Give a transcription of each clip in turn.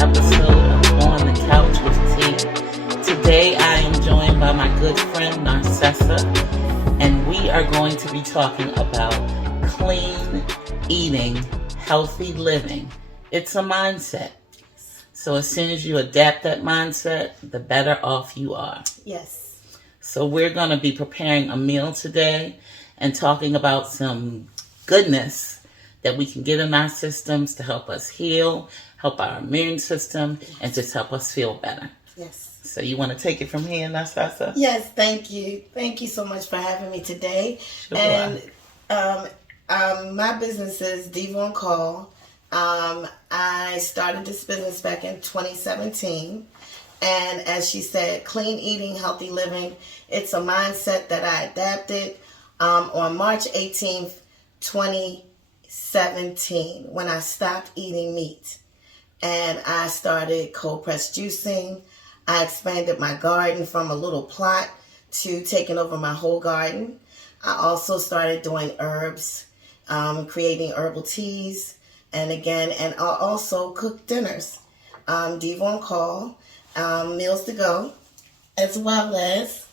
episode of On the Couch with T. Today I am joined by my good friend Narcessa, and we are going to be talking about clean eating, healthy living. It's a mindset. So as soon as you adapt that mindset, the better off you are. Yes. So we're going to be preparing a meal today and talking about some goodness that we can get in our systems to help us heal, help our immune system, and just help us feel better. Yes. So you want to take it from here, Narcessa? Yes, thank you. Thank you so much for having me today. Sure. And my business is DIVA on Call. I started this business back in 2017. And as she said, clean eating, healthy living, it's a mindset that I adapted on March 18th, 2017, when I stopped eating meat. And I started cold pressed juicing. I expanded my garden from a little plot to taking over my whole garden. I also started doing herbs, creating herbal teas, and I also cook dinners. DIVA on Call, meals to go, as well as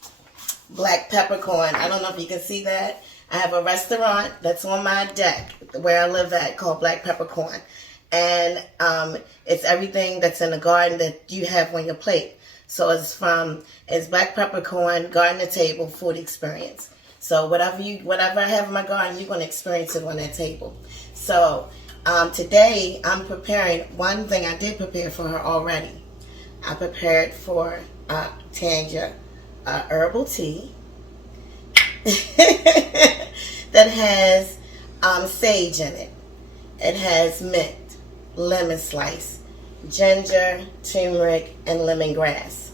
black peppercorn. I don't know if you can see that. I have a restaurant that's on my deck where I live at called Black Peppercorn. And it's everything that's in the garden that you have on your plate. So it's black peppercorn, garden to table, food experience. So whatever I have in my garden, you're going to experience it on that table. So today I'm preparing one thing I did prepare for her already. I prepared for Tanya herbal tea that has sage in it. It has mint, lemon slice, ginger, turmeric, and lemongrass.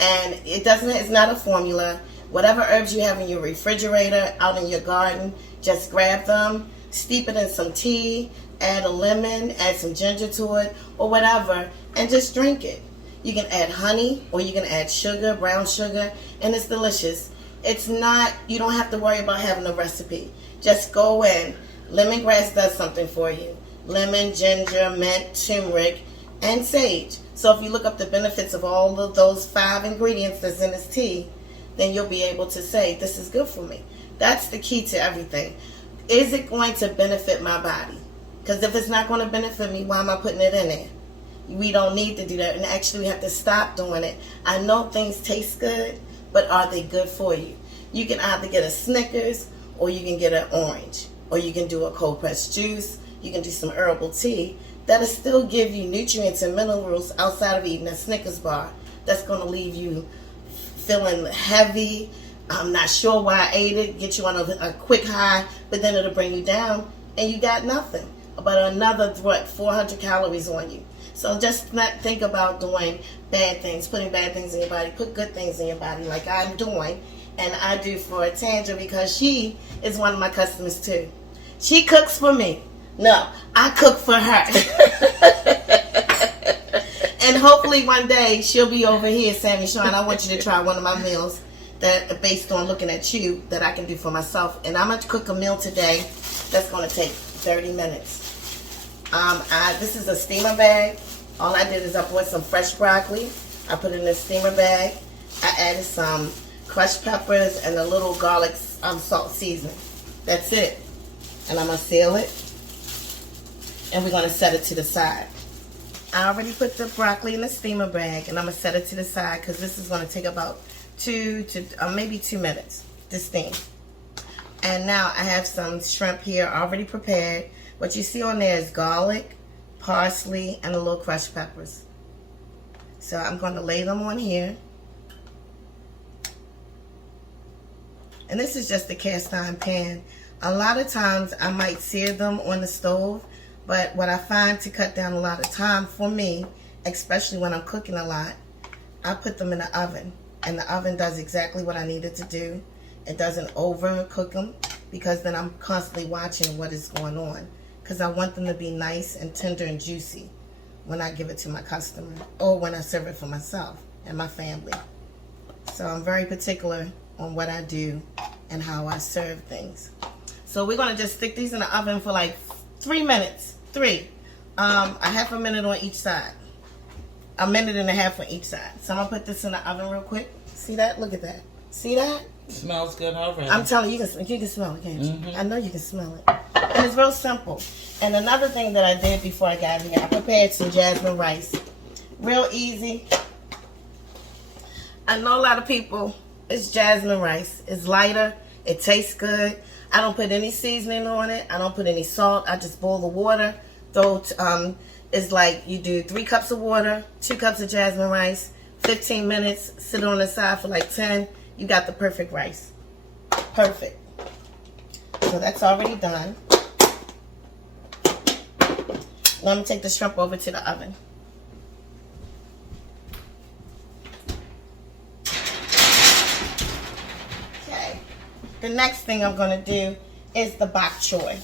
And it's not a formula. Whatever herbs you have in your refrigerator, out in your garden, just grab them, steep it in some tea, add a lemon, add some ginger to it, or whatever, and just drink it. You can add honey, or you can add sugar, brown sugar, and it's delicious. You don't have to worry about having a recipe. Just go in. Lemongrass does something for you. Lemon, ginger, mint, turmeric, and sage. So if you look up the benefits of all of those 5 ingredients that's in this tea, then you'll be able to say, this is good for me. That's the key to everything. Is it going to benefit my body? Because if it's not going to benefit me, why am I putting it in there? We don't need to do that, and actually we have to stop doing it. I know things taste good, but are they good for you? You can either get a Snickers, or you can get an orange, or you can do a cold pressed juice, you can do some herbal tea that'll still give you nutrients and minerals outside of eating a Snickers bar. That's going to leave you feeling heavy. I'm not sure why I ate it, get you on a quick high, but then it'll bring you down, and you got nothing but another 400 calories on you. So just not think about doing bad things, putting bad things in your body. Put good things in your body like I'm doing. And I do for Tanja because she is one of my customers too. She cooks for me. No, I cook for her. And hopefully one day she'll be over here saying, Sean, I want you to try one of my meals that based on looking at you that I can do for myself. And I'm going to cook a meal today that's going to take 30 minutes. This is a steamer bag. All I did is I bought some fresh broccoli. I put it in a steamer bag. I added some crushed peppers and a little garlic salt seasoning. That's it. And I'm going to seal it. And we're going to set it to the side. I already put the broccoli in the steamer bag, and I'm going to set it to the side because this is going to take about 2 to maybe 2 minutes to steam. And now I have some shrimp here already prepared. What you see on there is garlic, parsley, and a little crushed peppers. So I'm going to lay them on here. And this is just a cast iron pan. A lot of times I might sear them on the stove, but what I find to cut down a lot of time for me, especially when I'm cooking a lot, I put them in the oven. And the oven does exactly what I need it to do. It doesn't overcook them because then I'm constantly watching what is going on. Because I want them to be nice and tender and juicy when I give it to my customer or when I serve it for myself and my family. So I'm very particular on what I do and how I serve things. So we're going to just stick these in the oven for like 3 minutes. A half a minute on each side. a minute and a half on each side. So I'm gonna put this in the oven real quick. See that? Look at that. See that? Smells good already. I'm telling you, you can smell it, can't you? I know you can smell it. And it's real simple. And another thing that I did before I got here, I prepared some jasmine rice. Real easy. I know a lot of people, it's jasmine rice. It's lighter. It tastes good. I don't put any seasoning on it. I don't put any salt. I just boil the water. It's like you do 3 cups of water, 2 cups of jasmine rice, 15 minutes, sit on the side for like 10. You got the perfect rice. Perfect. So that's already done. Now I'm going to take the shrimp over to the oven. Okay. The next thing I'm going to do is the bok choy.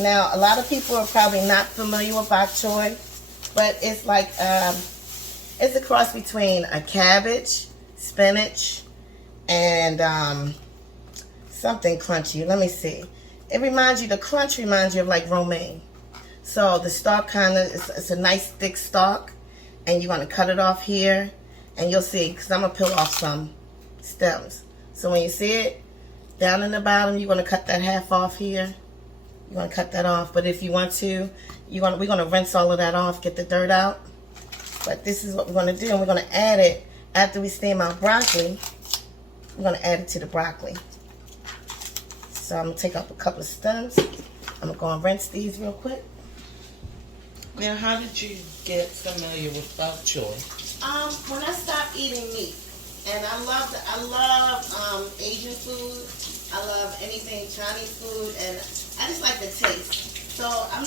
Now, a lot of people are probably not familiar with bok choy, but it's like, it's a cross between a cabbage, spinach, and something crunchy. Let me see. The crunch reminds you of like romaine. So the stalk it's a nice thick stalk, and you're going to cut it off here, and you'll see, because I'm going to peel off some stems. So when you see it, down in the bottom, you're going to cut that half off here. You're going to cut that off. But if you want to, we're going to rinse all of that off, get the dirt out. But this is what we're going to do, and we're going to add it after we steam our broccoli. We're going to add it to the broccoli. So I'm going to take up a couple of stems. I'm going to go and rinse these real quick. Now, how did you get familiar with bok choy? When I stopped eating meat, and I love Asian food. I love anything Chinese food, and I just like the taste. So I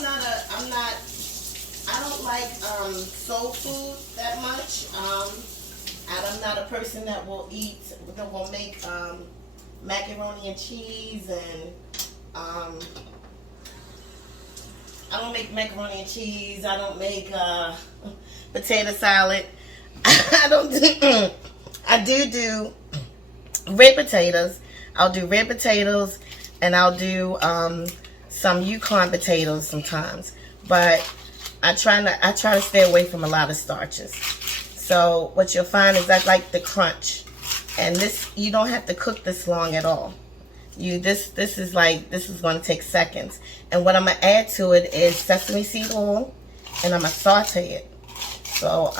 don't like soul food that much. And I'm not a person that will make macaroni and cheese, and I don't make macaroni and cheese. I don't make potato salad. I do red potatoes. I'll do red potatoes, and I'll do some Yukon potatoes sometimes. But I try to stay away from a lot of starches. So what you'll find is I like the crunch, and this, you don't have to cook this long at all. This is going to take seconds. And what I'm gonna add to it is sesame seed oil, and I'm gonna saute it. So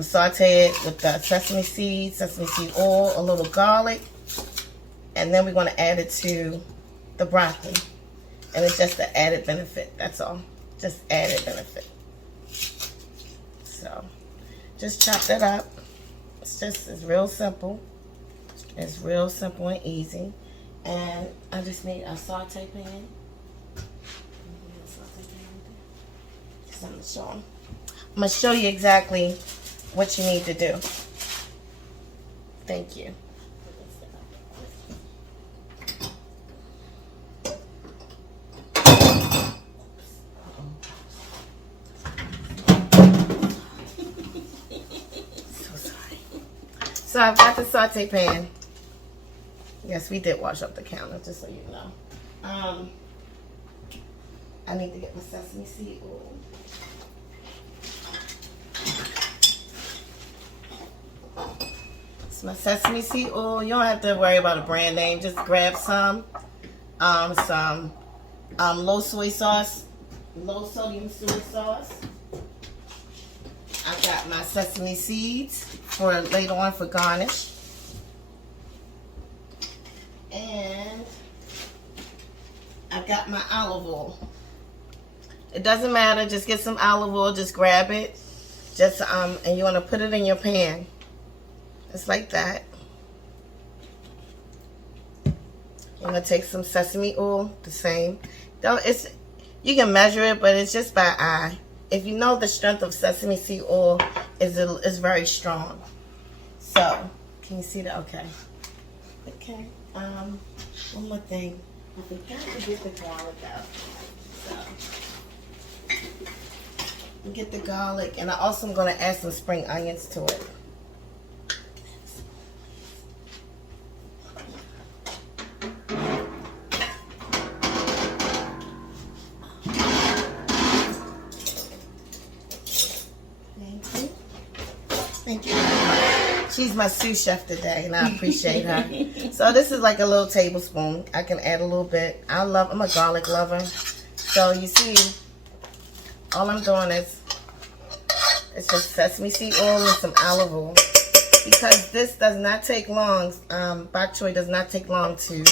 saute it with the sesame seed oil, a little garlic, and then we're going to add it to the broccoli. And it's just an added benefit, that's all. Just added benefit. So just chop that up. It's real simple. It's real simple and easy. And I just need a saute pan. I'm going to show you exactly what you need to do. Thank you. So sorry. So I've got the saute pan. Yes, we did wash up the counter, just so you know. I need to get my sesame seed oil. It's my sesame seed oil. You don't have to worry about a brand name. Just grab some low sodium soy sauce. I got my sesame seeds for later on for garnish. And I've got my olive oil. It doesn't matter, just get some olive oil, just grab it. And you want to put it in your pan. Just like that. You're going to take some sesame oil, the same. You can measure it, but it's just by eye. If you know the strength of sesame seed oil is very strong. So, can you see that? Okay. Okay. One more thing. I forgot to get the garlic out. So, get the garlic, and I also am going to add some spring onions to it. Thank you. Thank you. She's my sous chef today, and I appreciate her. So this is like a little tablespoon. I can add a little bit. I'm a garlic lover. So you see, all I'm doing is it's just sesame seed oil and some olive oil. Because this does not take long, bok choy does not take long to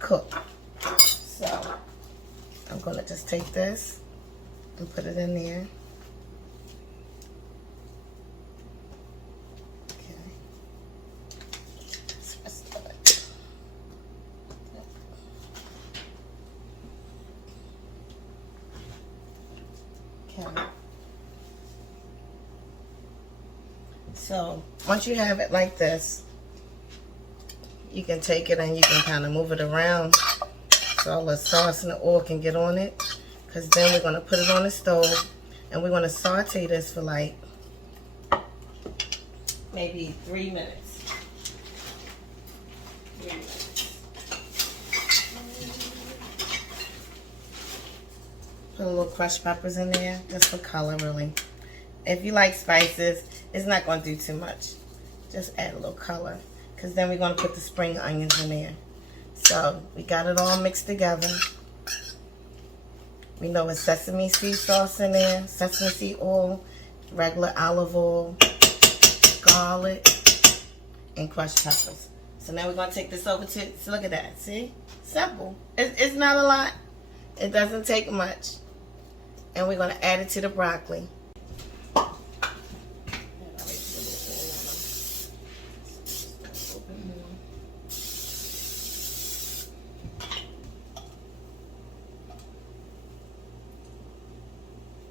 cook. So I'm going to just take this and put it in there. Okay. So once you have it like this, you can take it and you can kind of move it around so all the sauce and the oil can get on it. Because then we're going to put it on the stove and we're going to saute this for like maybe 3 minutes. 3 minutes. Put a little crushed peppers in there just for color, really. If you like spices, it's not going to do too much. Just add a little color. Because then we're going to put the spring onions in there. So we got it all mixed together. We know it's sesame seed sauce in there, sesame seed oil, regular olive oil, garlic, and crushed peppers. So now we're going to take this over to, so look at that, see? Simple. It's not a lot. It doesn't take much. And we're going to add it to the broccoli.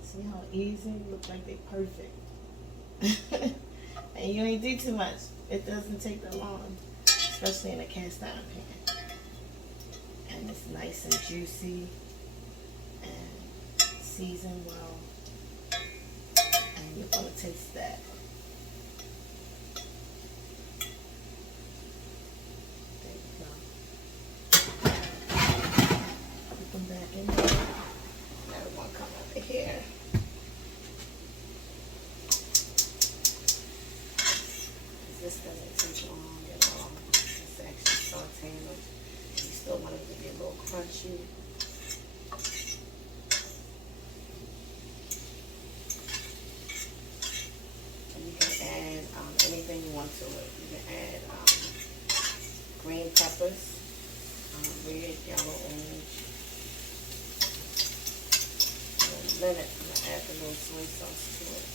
See how easy? Look like they're perfect. And you ain't do too much. It doesn't take that long, especially in a cast iron pan. And it's nice and juicy and seasoned well. And you're gonna taste that. There you go. Put them back in there. Now we're gonna come over here. This doesn't take long at all. It's actually sauteing them. You still want it to be a little crunchy. And you can add anything you want to it. You can add green peppers, red, yellow, orange. And then I'm going to add the little soy sauce to it.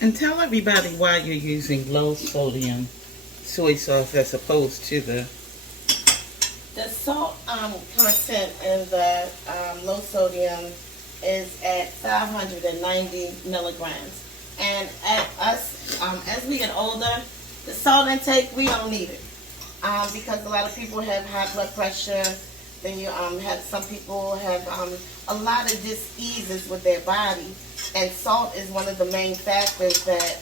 And tell everybody why you're using low sodium soy sauce as opposed to the salt content in the low sodium is at 590 milligrams. And at us, as we get older, the salt intake, we don't need it. Because a lot of people have high blood pressure. Then you have some people have a lot of diseases with their body. And salt is one of the main factors that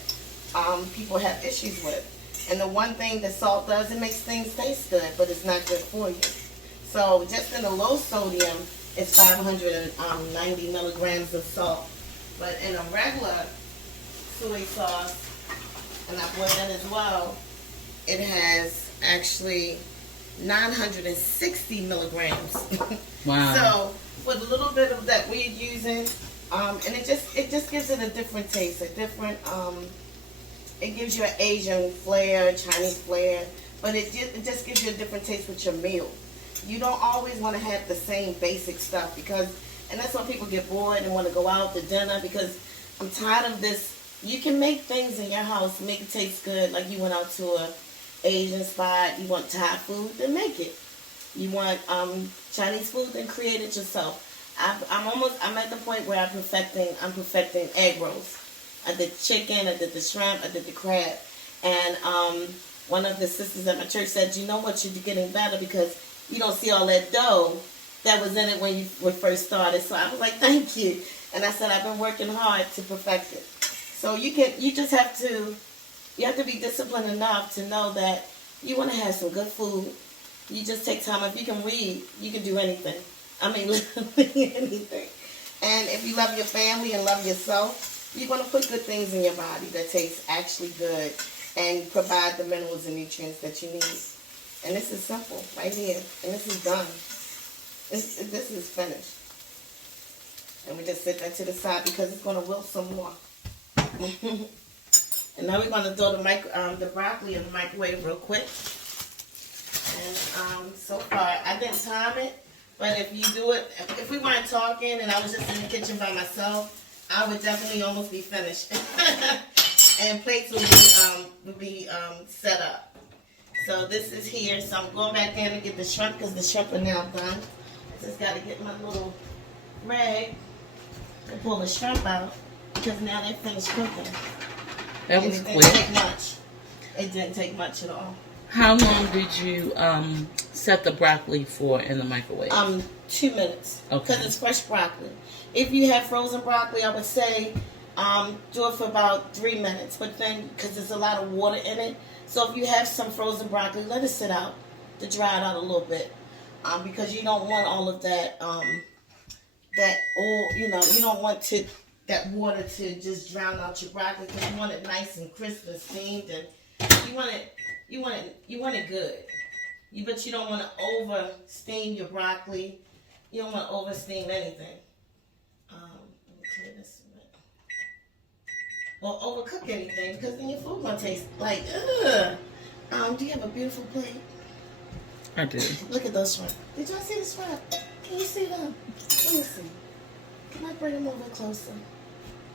people have issues with. And the one thing that salt does, it makes things taste good, but it's not good for you. So just in the low sodium, it's 590 milligrams of salt. But in a regular soy sauce, and I put it in as well, it has actually 960 milligrams. Wow. So with a little bit of that we're using, and it just gives it a different taste, a different it gives you an Asian flair, Chinese flair, but it just gives you a different taste with your meal. You don't always want to have the same basic stuff and that's why people get bored and want to go out to dinner, because I'm tired of this. You can make things in your house, make it taste good, like you went out to a Asian spot, you want Thai food, then make it. You want Chinese food, then create it yourself. I'm at the point where I'm perfecting egg rolls. I did chicken, I did the shrimp, I did the crab. And one of the sisters at my church said, you know what, you're getting better because you don't see all that dough that was in it when you first started. So I was like, thank you. And I said, I've been working hard to perfect it. So you have to be disciplined enough to know that you want to have some good food. You just take time. If you can read, you can do anything. I mean, literally anything. And if you love your family and love yourself, you're going to put good things in your body that taste actually good and provide the minerals and nutrients that you need. And this is simple right here. And this is done. This is finished. And we just set that to the side because it's going to wilt some more. And now we're going to throw the broccoli in the microwave real quick. And so far, I didn't time it. But if you do it, if we weren't talking and I was just in the kitchen by myself, I would definitely almost be finished. And plates would be set up. So this is here. So I'm going back in to get the shrimp because the shrimp are now done. Just got to get my little rag and pull the shrimp out because now they're finished cooking. That was quick. It didn't take much. It didn't take much at all. How long did you set the broccoli for in the microwave? 2 minutes. Okay. Because it's fresh broccoli. If you have frozen broccoli, I would say do it for about 3 minutes. But then, because there's a lot of water in it, so if you have some frozen broccoli, let it sit out to dry it out a little bit. Because you don't want all of that that oil. You don't want that water to just drown out your broccoli because you want it nice and crisp and steamed, and you want it good. But you don't want to over steam your broccoli. You don't want to over steam anything. Let me clear this a bit. Or overcook anything because then your food gonna taste like ugh. Do you have a beautiful plate? I do. Look at those shrimp. Did y'all see the shrimp? Can you see them? Let me see. Can I bring them over closer?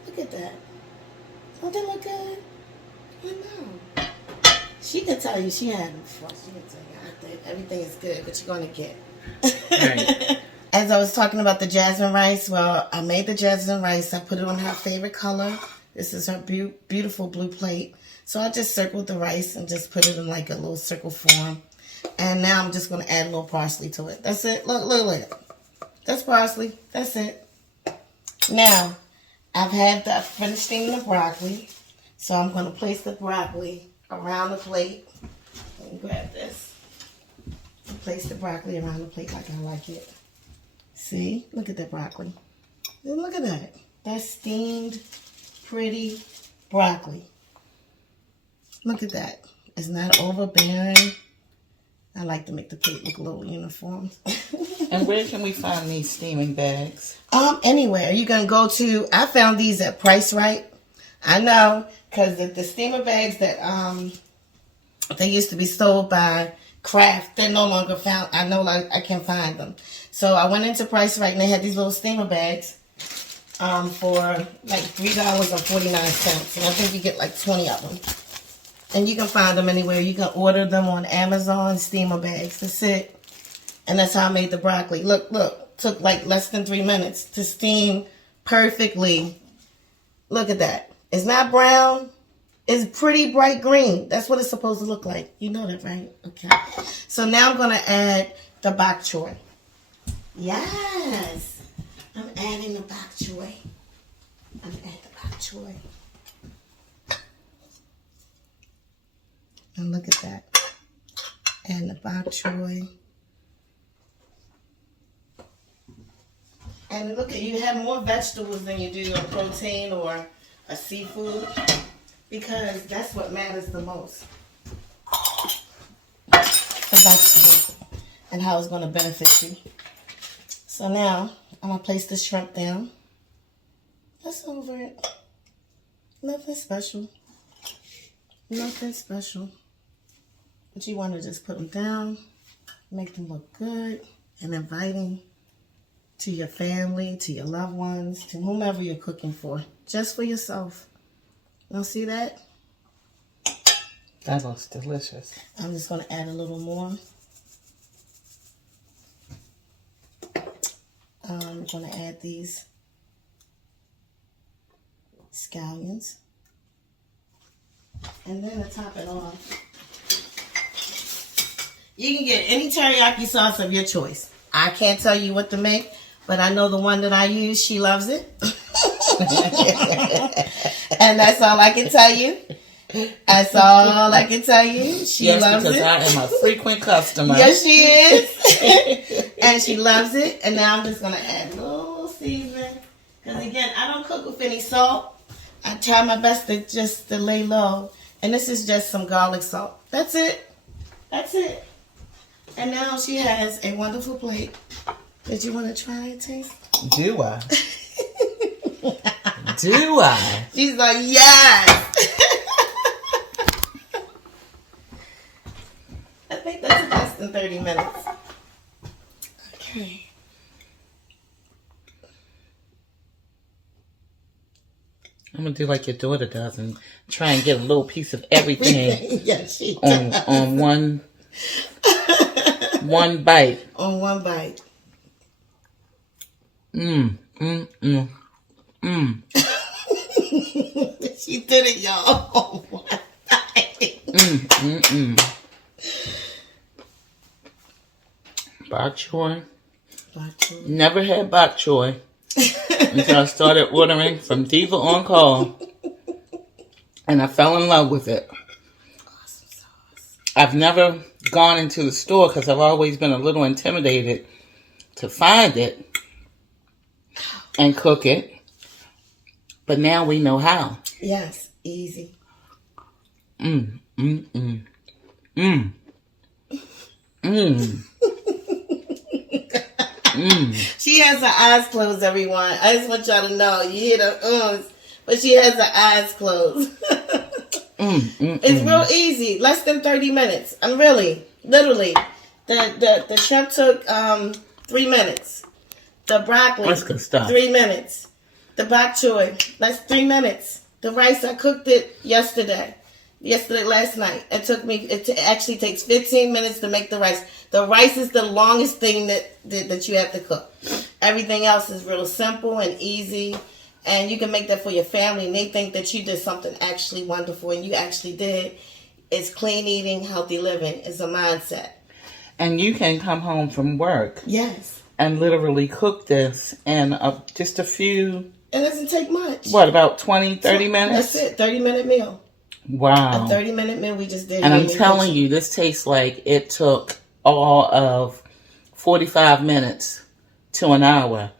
Look at that. Don't they look good? I know. She can tell you she had them before. She can tell you I think everything is good, but you're going to get. Right. As I was talking about the jasmine rice, well, I made the jasmine rice. I put it on her favorite color. This is her beautiful blue plate. So I just circled the rice and just put it in like a little circle form. And now I'm just going to add a little parsley to it. That's it. Look. That's parsley. That's it. Now, I've finished steaming the broccoli. So I'm going to place the broccoli around the plate. Let me grab this. And place the broccoli around the plate like I like it. See? Look at that broccoli. Look at that. That's steamed, pretty broccoli. Look at that. It's not overbearing. I like to make the plate look a little uniform. And where can we find these steaming bags? Anywhere. You can go to, I found these at Price Right. I know, because the steamer bags that they used to be sold by Kraft, they're no longer found. I know I can't find them. So I went into Price Right and they had these little steamer bags for like $3.49. And I think you get like 20 of them. And you can find them anywhere. You can order them on Amazon, steamer bags. That's it. And that's how I made the broccoli. Look. Took like less than 3 minutes to steam perfectly. Look at that. It's not brown. It's pretty bright green. That's what it's supposed to look like. You know that, right? Okay. So now I'm going to add the bok choy. Yes. I'm adding the bok choy. I'm adding the bok choy. And look at that. And the bok choy. And look at, you have more vegetables than you do a protein or a seafood because that's what matters the most. The vegetables and how it's going to benefit you. So now I'm going to place the shrimp down. That's over it. Nothing special. Nothing special. But you want to just put them down, make them look good and inviting to your family, to your loved ones, to whomever you're cooking for. Just for yourself. You don't see that? That looks delicious. I'm just going to add a little more. I'm going to add these scallions. And then to top it off, you can get any teriyaki sauce of your choice. I can't tell you what to make, but I know the one that I use, she loves it. And that's all I can tell you. That's all I can tell you. She loves it. I am a frequent customer. Yes, she is. And she loves it. And now I'm just going to add a little seasoning. Because again, I don't cook with any salt. I try my best to lay low. And this is just some garlic salt. That's it. That's it. And now she has a wonderful plate. Did you want to try it, Taste? Do I? Do I? She's like, yes. I think that's less than 30 minutes. Okay. I'm going to do like your daughter does and try and get a little piece of everything. Yes, she does. On one bite. On one bite. She did it, y'all. On one bite. Bok choy. Bok choy. Never had bok choy until I started ordering from DIVA on call. And I fell in love with it. Awesome sauce. I've never gone into the store because I've always been a little intimidated to find it and cook it. But now we know how. Yes, easy. She has her eyes closed, everyone. I just want y'all to know. You hear the ums, but she has her eyes closed. It's real easy. Less than 30 minutes. I'm literally. The shrimp took 3 minutes. The broccoli, That's good stuff. 3 minutes. The bok choy, that's 3 minutes. The rice, I cooked it last night. It actually takes 15 minutes to make the rice. The rice is the longest thing that you have to cook. Everything else is real simple and easy. And you can make that for your family. And they think that you did something actually wonderful. And you actually did. It's clean eating, healthy living. It's a mindset. And you can come home from work. Yes. And literally cook this in just a few... It doesn't take much. What, about 20, 30 minutes? That's it. 30-minute meal. Wow. A 30-minute meal we just did. And I'm telling you, this tastes like it took all of 45 minutes to an hour.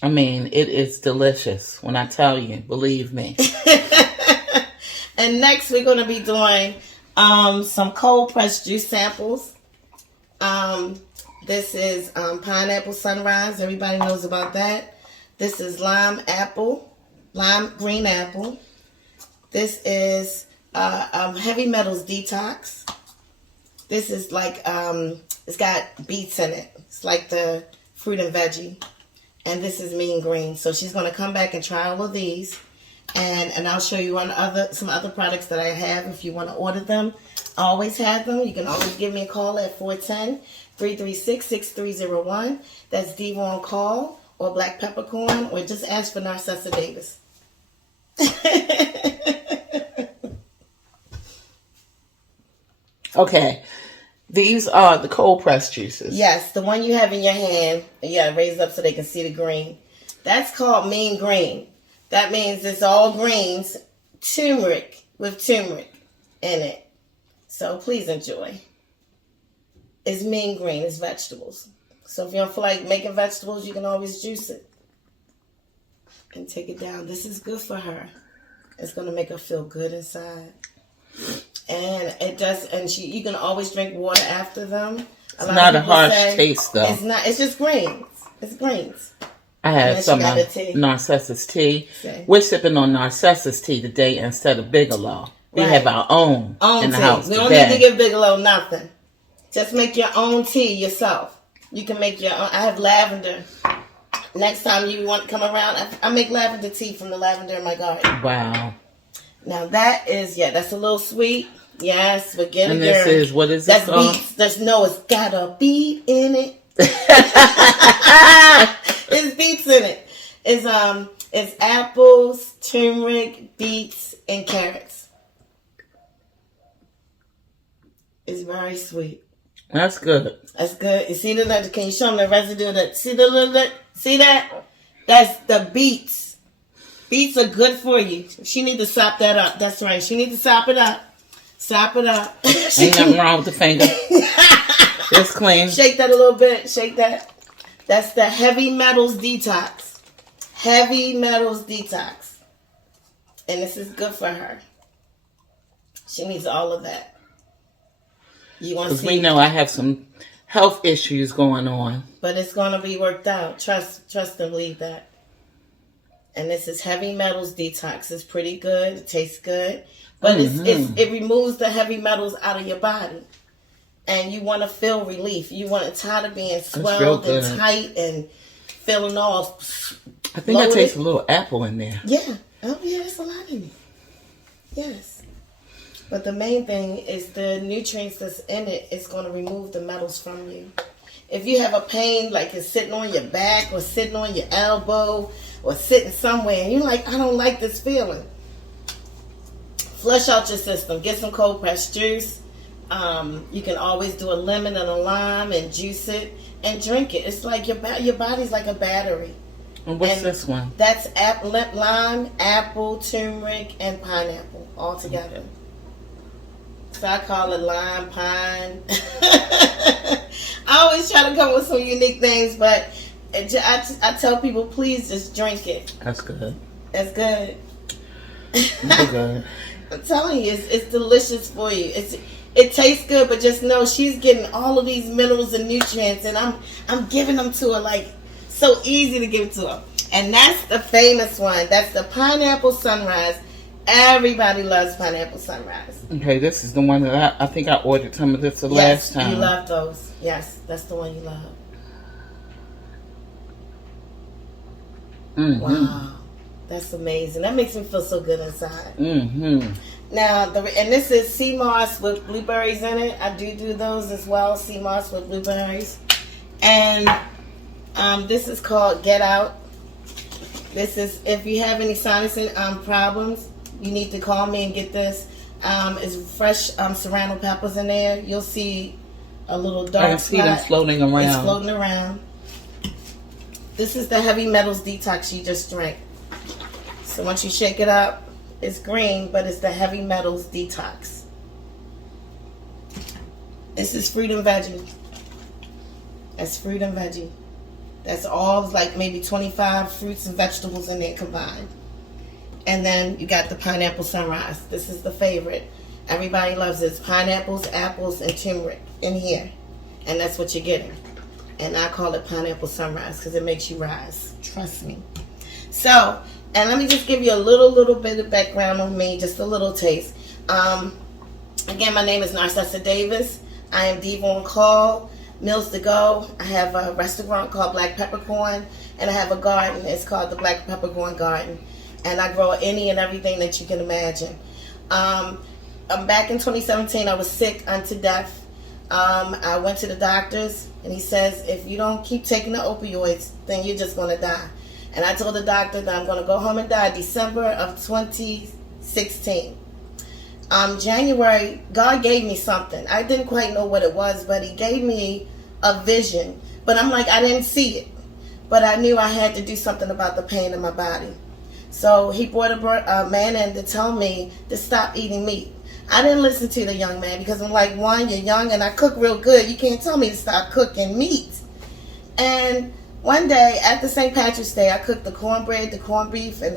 I mean, it is delicious when I tell you. Believe me. And next we're going to be doing some cold pressed juice samples. This is pineapple sunrise. Everybody knows about that. This is lime green apple. This is heavy metals detox. This is like, it's got beets in it. It's like the fruit and veggie. And this is mean green. So she's going to come back and try all of these. And I'll show you some other products that I have if you want to order them. I always have them. You can always give me a call at 410-336-6301. That's DIVA on call or Black Peppercorn, or just ask for Narcessa Davis. Okay. These are the cold pressed juices. Yes, the one you have in your hand. Yeah, raise it up so they can see the green. That's called mean green. That means it's all greens, turmeric with turmeric in it. So please enjoy. It's mean green. It's vegetables. So if you don't feel like making vegetables, you can always juice it and take it down. This is good for her. It's going to make her feel good inside. And it does, and you can always drink water after them. It's not a harsh taste, though. It's not. It's just greens. It's greens. I had some Narcessa's tea. Okay. We're sipping on Narcessa's tea today instead of Bigelow. We have our own in the house We today. don't need to give Bigelow nothing. Just make your own tea yourself. You can make your own. I have lavender. Next time you want to come around, I make lavender tea from the lavender in my garden. Wow. Now that is, that's a little sweet. Yes, but get And this is, what is this called? Beets. It's got a beet in it. There's beets in it. It's It's apples, turmeric, beets, and carrots. It's very sweet. That's good. That's good. You see the? Can you show them the residue of that? See that? That's the beets. Beets are good for you. She need to sop that up. That's right. She need to sop it up. Sop it up. Ain't nothing wrong with the finger. It's clean. Shake that a little bit. Shake that. That's the heavy metals detox. Heavy metals detox. And this is good for her. She needs all of that. You want to see? Because we know I have some health issues going on. But it's going to be worked out. Trust and believe that. And this is heavy metals detox. It's pretty good. It tastes good. But it removes the heavy metals out of your body. And you want to feel relief. You want to tired of being swelled and tight and feeling all I think I taste a little apple in there. Yeah. Oh, yeah, there's a lot in it. Yes. But the main thing is the nutrients that's in it is going to remove the metals from you. If you have a pain, like it's sitting on your back or sitting on your elbow or sitting somewhere, and you're like, I don't like this feeling. Flush out your system. Get some cold pressed juice. You can always do a lemon and a lime and juice it and drink it. It's like your body's like a battery. And what's this one? That's lime, apple, turmeric, and pineapple all together. So I call it lime pine. I always try to come up with some unique names, but I tell people, please just drink it. That's good. That's good. That's good. I'm telling you, it's delicious for you. It tastes good, but just know she's getting all of these minerals and nutrients, and I'm giving them to her like so easy to give to her. And that's the famous one. That's the pineapple sunrise. Everybody loves pineapple sunrise. Okay, this is the one that I think I ordered some of this last time. You love those. Yes, that's the one you love. Mm-hmm. Wow, that's amazing. That makes me feel so good inside. Mm-hmm. Now, and this is sea moss with blueberries in it. I do those as well, sea moss with blueberries. And this is called Get Out. This is, if you have any sinus problems, you need to call me and get this. It's fresh serrano peppers in there. You'll see a little dark I can see them floating around. It's floating around. This is the heavy metals detox you just drank. So once you shake it up, it's green, but it's the heavy metals detox. This is fruit and veggie. That's fruit and veggie. That's all like maybe 25 fruits and vegetables in there combined. And then you got the pineapple sunrise. This is the favorite. Everybody loves this. Pineapples, apples, and turmeric in here. And that's what you're getting. And I call it pineapple sunrise because it makes you rise. Trust me. So, and let me just give you a little bit of background on me, just a little taste. Again, my name is Narcessa Davis. I am Diva on Call, Meals to Go. I have a restaurant called Black Peppercorn, and I have a garden. It's called the Black Peppercorn Garden. And I grow any and everything that you can imagine. Back in 2017, I was sick unto death. I went to the doctors, and he says, if you don't keep taking the opioids, then you're just going to die. And I told the doctor that I'm going to go home and die December of 2016. January, God gave me something. I didn't quite know what it was, but he gave me a vision. But I'm like, I didn't see it. But I knew I had to do something about the pain in my body. So he brought a man in to tell me to stop eating meat. I didn't listen to the young man because I'm like, one, you're young and I cook real good. You can't tell me to stop cooking meat. And one day after St. Patrick's Day, I cooked the cornbread, the corned beef, and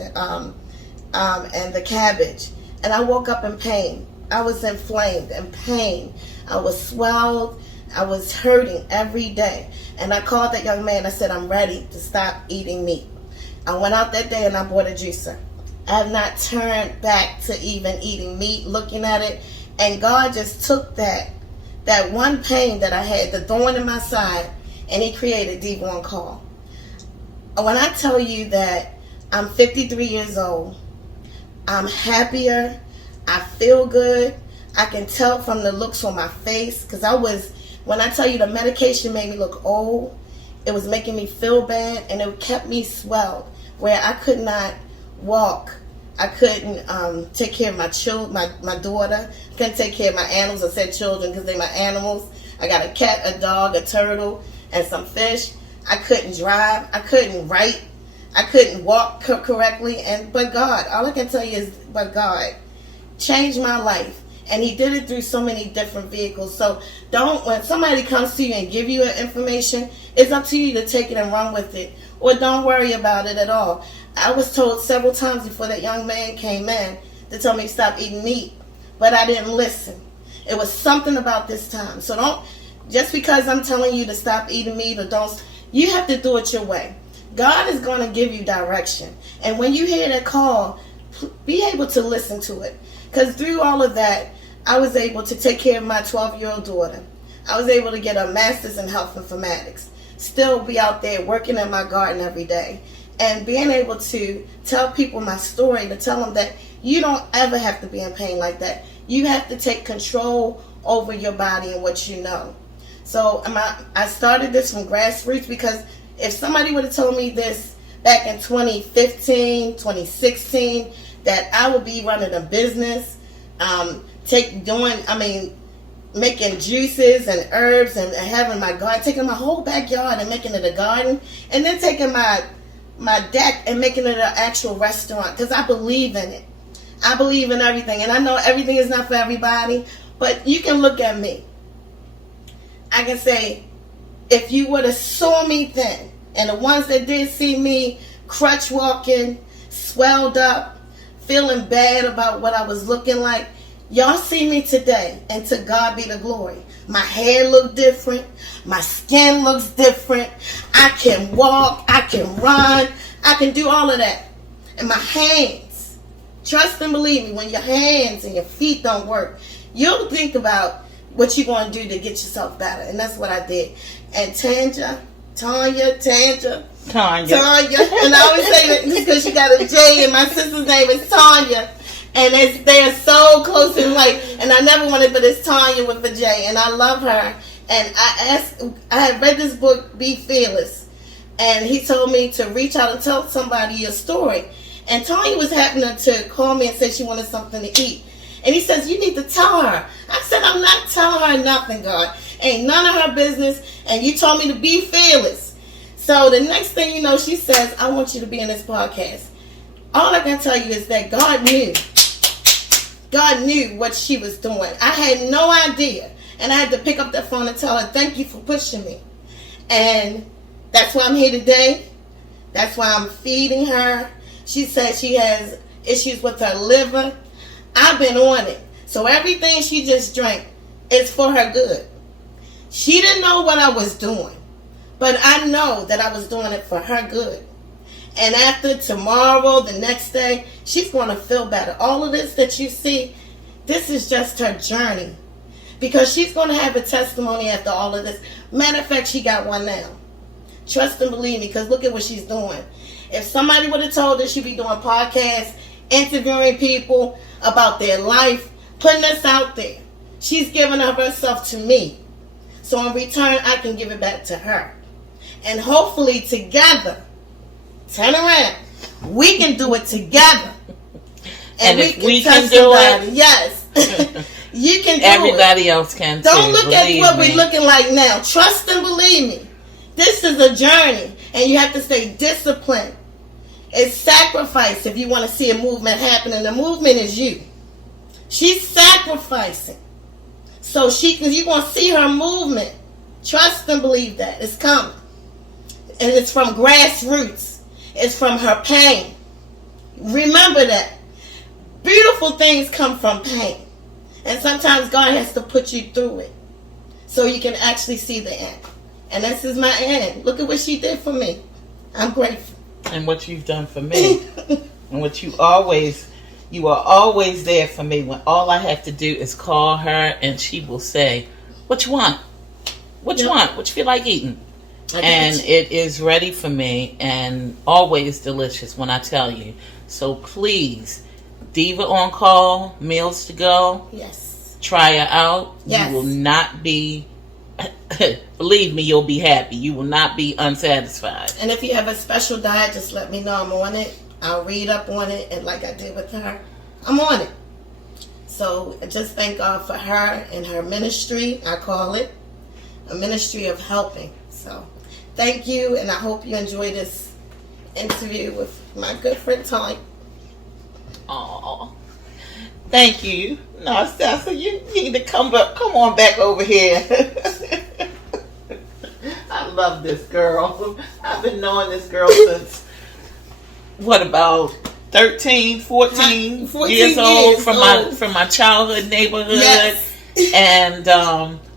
the cabbage. And I woke up in pain. I was inflamed in pain. I was swelled. I was hurting every day. And I called that young man. I said, I'm ready to stop eating meat. I went out that day and I bought a juicer. I have not turned back to even eating meat, looking at it. And God just took that one pain that I had, the thorn in my side, and he created Diva on Call. When I tell you that I'm 53 years old, I'm happier, I feel good, I can tell from the looks on my face, because when I tell you the medication made me look old, it was making me feel bad, and it kept me swelled. where I could not walk. I couldn't take care of my my daughter. Couldn't take care of my animals. I said children because they're my animals. I got a cat, a dog, a turtle, and some fish. I couldn't drive. I couldn't write. I couldn't walk correctly. But God, all I can tell you is, but God changed my life. And he did it through so many different vehicles. So when somebody comes to you and give you information, it's up to you to take it and run with it. Or don't worry about it at all. I was told several times before that young man came in to tell me to stop eating meat. But I didn't listen. It was something about this time. So just because I'm telling you to stop eating meat or don't, you have to do it your way. God is going to give you direction. And when you hear that call, be able to listen to it. Because through all of that, I was able to take care of my 12-year-old daughter. I was able to get a master's in health informatics. Still be out there working in my garden every day. And being able to tell people my story, to tell them that you don't ever have to be in pain like that. You have to take control over your body and what you know. So I started this from grassroots, because if somebody would have told me this back in 2015, 2016, that I would be running a business, making juices and herbs and having my garden, taking my whole backyard and making it a garden, and then taking my deck and making it an actual restaurant, because I believe in it. I believe in everything, and I know everything is not for everybody, but you can look at me. I can say, if you would have saw me then, and the ones that did see me crutch walking, swelled up, feeling bad about what I was looking like, y'all see me today, and to God be the glory. My hair look different. My skin looks different. I can walk. I can run. I can do all of that. And my hands, trust and believe me, when your hands and your feet don't work, you'll think about what you're going to do to get yourself better. And that's what I did. And Tanya, and I always say that because she got a J, and my sister's name is Tanya, and they are so close in life, and I never wanted, but it's Tanya with a J, and I love her. And I had read this book, Be Fearless, and he told me to reach out and tell somebody your story. And Tanya was happening to call me and say she wanted something to eat. And he says, you need to tell her. I said, I'm not telling her nothing, God. Ain't none of her business. And you told me to be fearless. So the next thing you know, she says, I want you to be in this podcast. All I can tell you is that God knew. God knew what she was doing. I had no idea. And I had to pick up that phone and tell her, thank you for pushing me. And that's why I'm here today. That's why I'm feeding her. She said she has issues with her liver. I've been on it. So everything she just drank is for her good. She didn't know what I was doing, but I know that I was doing it for her good. And after tomorrow, the next day, she's going to feel better. All of this that you see, this is just her journey, because she's going to have a testimony after all of this. Matter of fact, she got one now. Trust and believe me, because look at what she's doing. If somebody would have told her she'd be doing podcasts, interviewing people about their life, putting this out there, she's giving of herself to me. So in return, I can give it back to her. And hopefully together, turn around, we can do it together. And if we can do it, yes, you can do everybody else can too. Don't look at what we're looking like now. Trust and believe me. This is a journey, and you have to stay disciplined. It's sacrifice if you want to see a movement happen, and the movement is you. She's sacrificing. So you're going to see her movement. Trust and believe that. It's coming. And it's from grassroots. It's from her pain. Remember that. Beautiful things come from pain. And sometimes God has to put you through it so you can actually see the end. And this is my end. Look at what she did for me. I'm grateful. And what you've done for me. And what you are always there for me. When all I have to do is call her, and she will say, what you want? What you want? What you feel like eating? And it is ready for me, and always delicious when I tell you. So please, Diva on Call, Meals to Go. Yes. Try her out. Yes. You will not be believe me, you'll be happy. You will not be unsatisfied. And if you have a special diet, just let me know. I'm on it. I'll read up on it, and like I did with her, I'm on it. So just thank God for her and her ministry. I call it a ministry of helping. So thank you, and I hope you enjoy this interview with my good friend Tony. Oh, thank you, Narcessa. You need to come on back over here. I love this girl. I've been knowing this girl since about 13, 14 years old, from my childhood neighborhood. Yes. And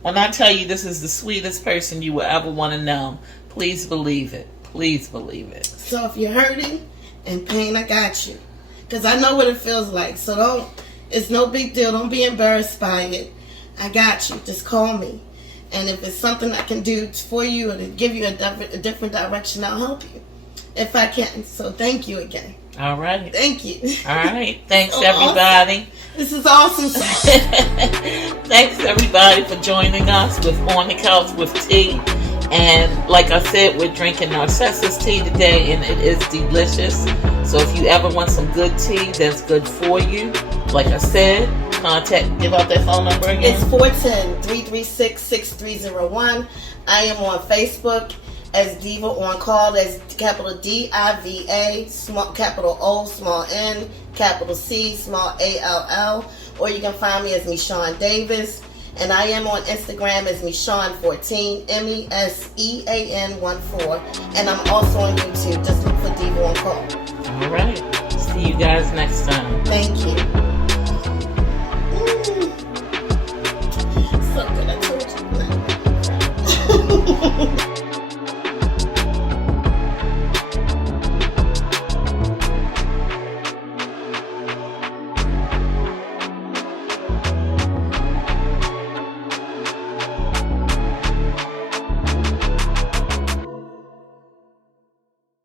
when I tell you this is the sweetest person you will ever want to know, please believe it. Please believe it. So if you're hurting and pain, I got you. Because I know what it feels like. So it's no big deal. Don't be embarrassed by it. I got you. Just call me. And if it's something I can do for you or to give you a different direction, I'll help you if I can. So thank you again. All right. Thank you. All right. Thanks, everybody. Awesome. This is awesome. Thanks, everybody, for joining us with On the Couch with Tea. And like I said, we're drinking Narcessa's tea today, and it is delicious. So if you ever want some good tea that's good for you, like I said, give out that phone number again. It's 410-336-6301. I am on Facebook as Diva on Call. That's capital DIVA, small capital O, small N, capital C, small ALL. Or you can find me as Mesean Davis. And I am on Instagram as Mesean14, MESEAN14. And I'm also on YouTube. Just look for Diva on Call. All right. See you guys next time. Thank you.